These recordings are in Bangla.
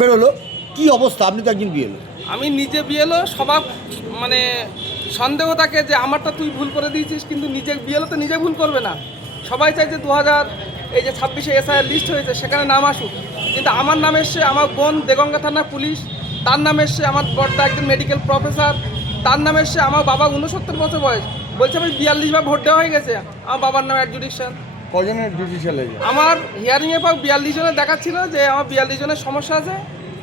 বেরোলো, কি অবস্থা? আপনি তো একজন বিএলও। আমি নিজে বিএলও, সবার মানে সন্দেহ থাকে যে আমারটা তুই ভুল করে দিয়েছিস, কিন্তু নিজে বিএলও তো নিজে ভুল করবে না। সবাই চাই যে 2000 এই যে 26-এ এসআইআর লিস্ট হয়েছে সেখানে নাম আসুক, কিন্তু আমার নাম এসছে, আমার বোন দেগঙ্গা থানা পুলিশ, তার নাম এসছে, আমার বড়টা একজন মেডিকেল প্রফেসর, তার নাম এসছে, আমার বাবা 69 বছর বয়স, বলছে আমি 42 বার ভোট দেওয়া হয়ে গেছে, আমার বাবার নাম অ্যাডজুডিকশন। কজনের জুডিশিয়াল হয়ে যায়? আমার হিয়ারিংয়ে পাক 42 জনের দেখাচ্ছিল যে আমার 42 জনের সমস্যা আছে,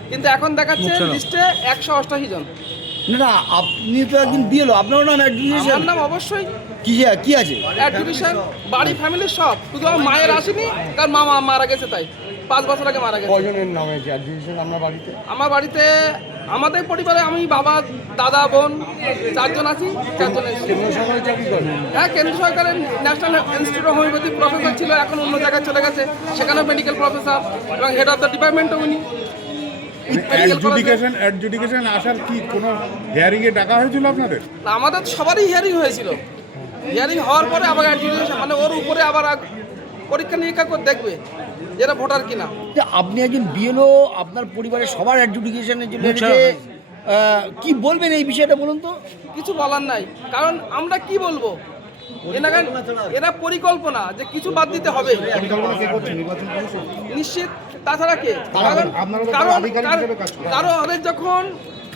কিন্তু এখন দেখাচ্ছে লিস্টে 188 জন। না, আপনি তো একজন বিএলও, আপনারও নাম অ্যাডজুডিশিয়াল। আমার নাম অবশ্যই কি আছে? অ্যাডজুডিশন, বাড়ি ফ্যামিলির সব, শুধু আমার মায়ের আসেনি, কারণ মামা মারা গেছে, তাই 5 বছর আগে মারা গেছে। কজনের নামে আছে অ্যাডজুডিশিয়াল আপনার বাড়িতে? আমার বাড়িতে আমাদের পরিবারে আমি, বাবা, দাদা, বোন 4 জন আছি। 4 জন এসেছি। কেন্দ্র সরকারে চাকরি করেন? হ্যাঁ, কেন্দ্র সরকারের national institute of homeopathy professor ছিল, এখন অন্য জায়গায় চলে গেছে, সেখানেও মেডিকেল প্রফেসর এবং হেড অফ দ্য ডিপার্টমেন্টও উনি। অ্যাডজুডিকেশন আসার কি কোনো হিয়ারিংয়ে ডাকা হয়েছিল আপনাদের? আমাদের সবারই হিয়ারিং হয়েছিল, হিয়ারিং হওয়ার পরে আবার অ্যাডজুডিকেশন, মানে ওর উপরে আবার পরীক্ষা নিরীক্ষা করে দেখবে যেটা ভোটার কিনা। আপনি একজন বিএলও, আপনার পরিবারের সবার অ্যাডজুডিকেশনের জন্য কি বলবেন এই বিষয়টা বলুন তো? কিছু বলার নাই, কারণ আমরা কি বলবো, এরা পরিকল্পনা যে কিছু বাদ দিতে হবে নিশ্চিত, তাছাড়া কে? কারণ ওদের যখন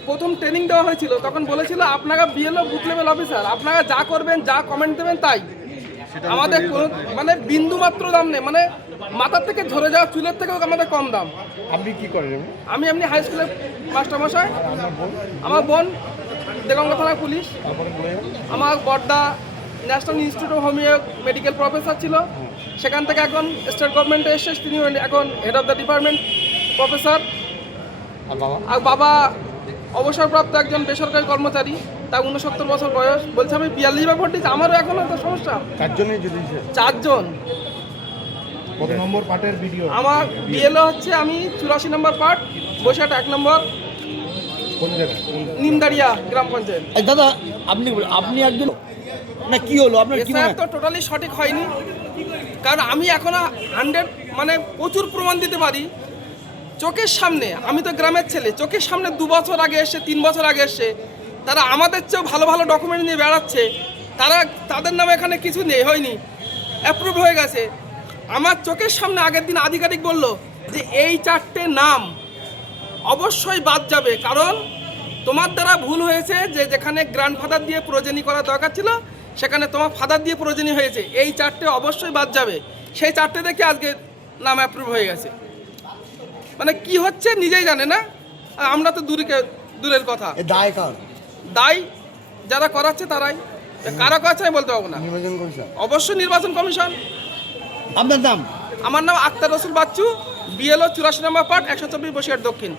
প্রথম ট্রেনিং দেওয়া হয়েছিল তখন বলেছিল আপনারা বিএলও বুথ লেভেল অফিসার, আপনারা যা করবেন, যা কমেন্ট দেবেন তাই, আমাদের কোনো মানে বিন্দু মাত্র দাম নেই, মানে মাথার থেকে ঝরে যাওয়া চুলের থেকেও আমাদের কম দাম। আপনি কি করেন? আমি এমনি হাই স্কুলের মাস্টারমশাই, আমার বোন দেগঙ্গা থানা পুলিশ, আমার বড়দা national institute of homoeo medical professor ছিল, সেখান থেকে এখন স্টেট গভর্নমেন্টে এসে তিনি এখন head of the department professor. আর বাবা অবসরপ্রাপ্ত একজন বেসরকারি কর্মচারী, তার 69 বছর বয়স, বলছে আমি 42 বার ভোট দিচ্ছি, আমারও এখনও তো সমস্যা। 4 জনের জুডিশিয়াল? 4 জন। কত নম্বর পার্টের ভিডিও? আমার বিএলও হচ্ছে আমি 84 নম্বর পার্ট, বৈশাখ 1 নম্বর, কোন জায়গায়? নিমদারিয়া গ্রাম পঞ্চায়েত। দাদা, আপনি একজন, না কি হলো আপনার? কি এসআইআর তো টোটালি সঠিক হয়নি, কারণ আমি এখনো 100 মানে প্রচুর প্রমাণ দিতে পারি চোখের সামনে। আমি তো গ্রামের ছেলে, চোখের সামনে 2 বছর আগে এসে, 3 বছর আগে এসে, তারা আমাদের চেয়েও ভালো ভালো ডকুমেন্ট নিয়ে বেড়াচ্ছে, তাদের নামে এখানে কিছু নেই, হয়নি, অ্যাপ্রুভ হয়ে গেছে। আমার চোখের সামনে আগের দিন আধিকারিক বলল যে এই 4টে নাম অবশ্যই বাদ যাবে, কারণ তোমার দ্বারা ভুল হয়েছে, যে যেখানে গ্র্যান্ডফাদার দিয়ে প্রোজেনি করা দরকার ছিল সেখানে তোমার ফাদার দিয়ে প্রোজেনি হয়েছে, এই 4টে অবশ্যই বাদ যাবে। সেই 4টে দেখে আজকে নাম অ্যাপ্রুভ হয়ে গেছে। মানে কি হচ্ছে নিজেই জানে না, আর আমরা তো দূরের কথা। দায় কার? দায় যারা করাচ্ছে তারাই, কারা করাচ্ছে আমি বলতে পারবো না। নির্বাচন কমিশন? অবশ্যই নির্বাচন কমিশন। আপনার নাম? আমার নাম আক্তার রসুল বাচ্চু, বিএলও 84 নম্বর পার্ট, 124 বসিরহাট দক্ষিণ।